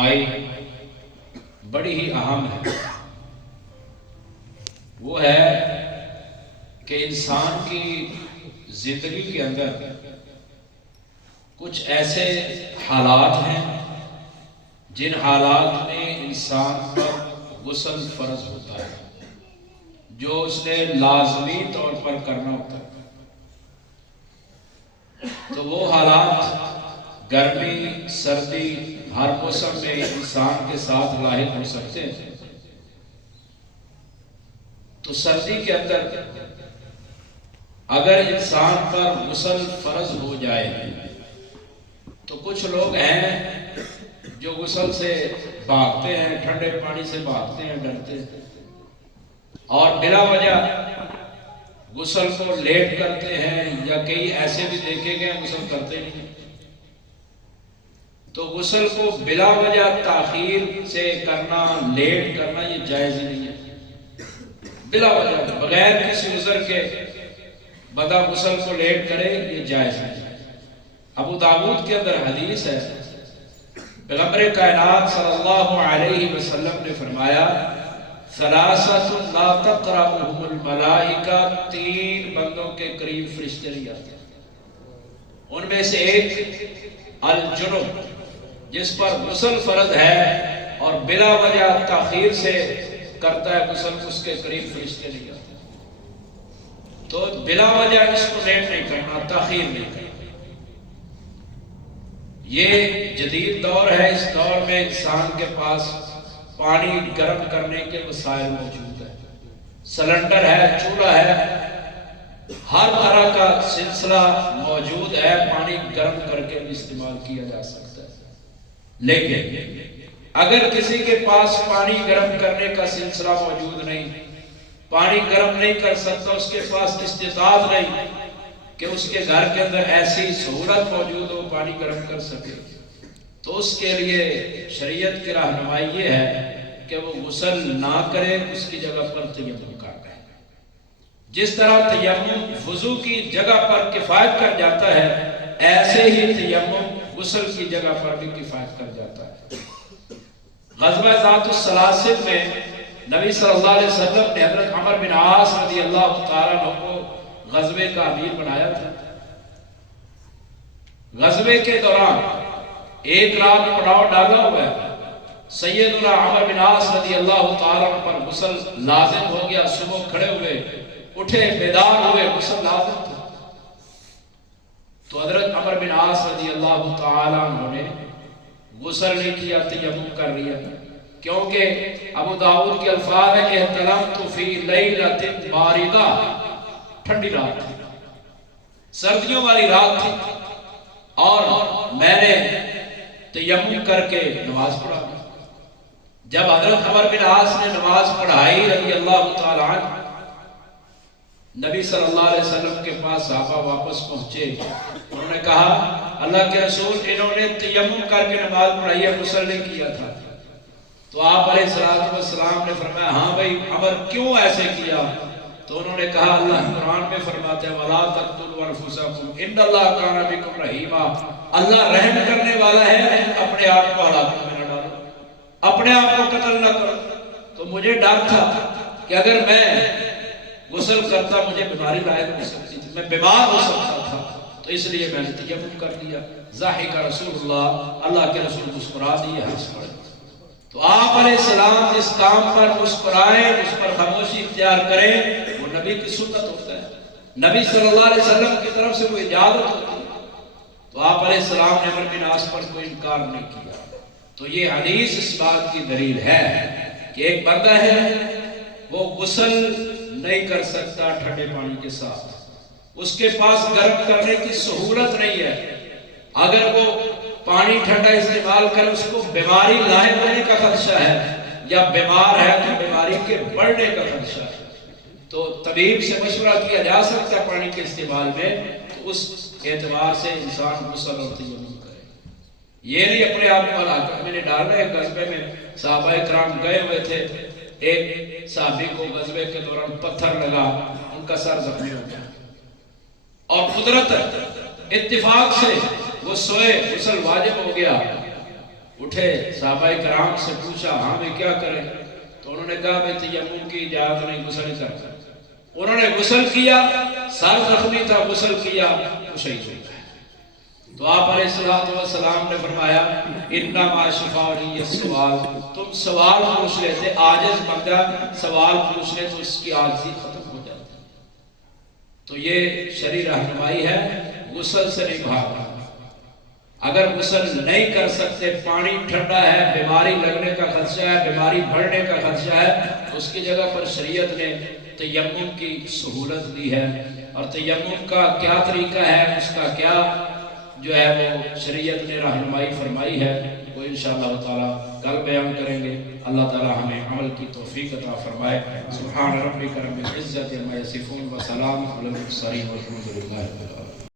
رہنمائی بڑی ہی اہم ہے، وہ ہے کہ انسان کی زندگی کے اندر کچھ ایسے حالات ہیں جن حالات میں انسان پر غسل فرض ہوتا ہے، جو اس نے لازمی طور پر کرنا ہوتا ہے۔ تو وہ حالات گرمی سردی ہر موسم میں انسان کے ساتھ لاحق ہو سکتے ہیں۔ تو سردی کے اندر اگر انسان پر غسل فرض ہو جائے تو کچھ لوگ ہیں جو غسل سے بھاگتے ہیں، ٹھنڈے پانی سے بھاگتے ہیں، ڈرتے ہیں، اور بلا وجہ غسل کو لیٹ کرتے ہیں، یا کئی ایسے بھی دیکھے گئے غسل کرتے نہیں۔ تو غسل کو بلا وجہ تاخیر سے کرنا، لیٹ کرنا، یہ جائز ہی نہیں ہے۔ بلا وجہ بغیر کسی عذر کے بندہ غسل کو لیٹ کرے، یہ جائز نہیں ہے۔ ابو داؤد کے اندر حدیث ہے، پیغمبر کائنات صلی اللہ علیہ وسلم نے فرمایا ثلاثۃ لا تقربهم الملائکہ، تین بندوں کے قریب فرشتے نہیں آتے۔ ان میں سے ایک الجنب، جس پر غسل فرض ہے اور بلا وجہ تاخیر سے کرتا ہے غسل، اس کے قریب فرشتے نہیں آتے۔ تو بلا وجہ اس کو لیٹ نہیں کرنا، تاخیر نہیں کرنا۔ یہ جدید دور ہے، اس دور میں انسان کے پاس پانی گرم کرنے کے وسائل موجود ہیں، سلنڈر ہے، چولہا ہے، ہر طرح کا سلسلہ موجود ہے، پانی گرم کر کے بھی استعمال کیا جا سکتا ہے۔ لیکن اگر کسی کے پاس پانی گرم کرنے کا سلسلہ موجود نہیں، پانی گرم نہیں کر سکتا، اس کے پاس استطاعت نہیں کہ اس کے گھر کے اندر ایسی سہولت موجود ہو پانی گرم کر سکے، تو اس کے لیے شریعت کی رہنمائی یہ ہے کہ وہ غسل نہ کرے، اس کی جگہ پر تیمم کر لے۔ جس طرح تیمم وضو کی جگہ پر کفایت کر جاتا ہے، ایسے ہی تیمم غسل کی جگہ پر بھی کفایت کر جاتا ہے۔ غزوہ ذات السلاسل میں نبی صلی اللہ علیہ وسلم نے حضرت عمر بن عاص رضی اللہ تعالیٰ عنہ کو غزوے کا امیر بنایا تھا۔ غزوے کے دوران ایک رات پڑاؤ ڈالا ہوا ہے، سیدنا عمر بن عاص رضی اللہ تعالیٰ عنہ پر غسل لازم ہو گیا، صبح کھڑے ہوئے، اٹھے، بیدار ہوئے، غسل لازم تھا۔ تو حضرت عمر بن عاص رضی اللہ تعالیٰ عنہ نے غسل نہیں کیا، تیمم کر لیا، کیونکہ ابو داؤد کے الفاظ ہے کہ احتلمت فی لیلۃ باردہ، ٹھنڈی رات تھی، سردیوں والی رات تھی، اور میں نے تیمم کر کے نماز پڑھا۔ جب حضرت عمر بن عاص نے نماز پڑھائی رضی اللہ تعالیٰ عنہ، نبی صلی اللہ علیہ وسلم کے پاس صحابہ واپس پہنچے، انہوں نے کہا اللہ کے رسول انہوں نے تیمم کر کے نماز پڑھائی ہے، غسل نہیں کیا تھا۔ تو آپ علیہ السلام نے فرمایا ہاں بھائی عمر کیوں ایسے کیا؟ تو انہوں نے کہا اللہ قرآن میں فرماتے ہیں وَلَا تَقْتُلُوا أَنفُسَكُمْ إِنَّ اللَّهَ كَانَ بِكُمْ رَحِيمًا، اللہ رحم کرنے والا ہے، اپنے آپ کو ہلاکت میں نہ ڈالو، اپنے آپ کو قتل نہ کرو۔ تو مجھے ڈر تھا کہ اگر میں غسل کرتا مجھے بیماری لاحق ہو سکتی تھی، میں بیمار ہو سکتا تھا، تو اس لیے میں نے تیمم کر لیا۔ ضاحک رسول اللہ کے رسول مسکرا دیے، ہنس پڑے۔ تو آپ علیہ السلام جس کام پر مسکرائیں، اس پر خاموشی اختیار کریں، وہ نبی کی سنت ہوتا ہے، نبی صلی اللہ علیہ وسلم کی طرف سے وہ اجازت ہوتی ہے۔ تو آپ علیہ السلام نے عمر بن عاص پر کوئی انکار نہیں کیا۔ تو یہ حدیث اس بات کی دلیل ہے کہ ایک بندہ ہے وہ غسل نہیں کر سکتا ٹھنڈے پانی کے ساتھ، اس کے پاس گرم کرنے کی سہولت نہیں ہے، اگر وہ پانی ٹھنڈا استعمال کرے اس کو بیماری لاحق ہونے کا خدشہ ہے، یا بیمار ہے تو بیماری کے بڑھنے کا خدشہ ہے۔ تو طبیب سے مشورہ کیا جا سکتا ہے پانی کے استعمال میں، تو اس اعتبار سے انسان غسل اور تیمم کرے۔ یہ نہیں اپنے آپ کو ہلاکت میں ڈالنا ہے۔ غزوے میں صحابہ کرام گئے ہوئے تھے، ایک صحابی کو غزوے کے دوران پتھر لگا، ان کا سر زخمی ہو گیا، اور قدرت اتفاق سے وہ سوئے، غسل واجب ہو گیا۔ اٹھے صحابہ کرام سے پوچھا ہاں میں کیا کریں؟ تو انہوں نے کہا میں تیمم کی اجازت نہیں، غسل کرتا۔ انہوں نے غسل کیا، سر زخمی تھا، غسل کیا، وہ شہید ہو گئے۔ تو آپ علیہ السلام نے فرمایا انما شفاء السؤال، تم سوال پوچھ لیتے، عاجز بندہ سوال پوچھ لے تو اس کی عاجزی ختم ہو جاتی ہے۔ تو یہ شرعی رہنمائی ہے، غسل سے نہیں بھاگنا۔ اگر غسل نہیں کر سکتے، پانی ٹھنڈا ہے، بیماری لگنے کا خدشہ ہے، بیماری بڑھنے کا خدشہ ہے، تو اس کی جگہ پر شریعت نے تیمم کی سہولت دی ہے۔ اور تیمم کا کیا طریقہ ہے، اس کا کیا جو ہے وہ شریعت نے رہنمائی فرمائی ہے، وہ انشاءاللہ تعالی کل بیان کریں گے۔ اللہ تعالی ہمیں عمل کی توفیق عطا فرمائے۔ سبحان ربک رب العزت عما یصفون وسلام علی المرسلین والحمد للہ رب العالمین۔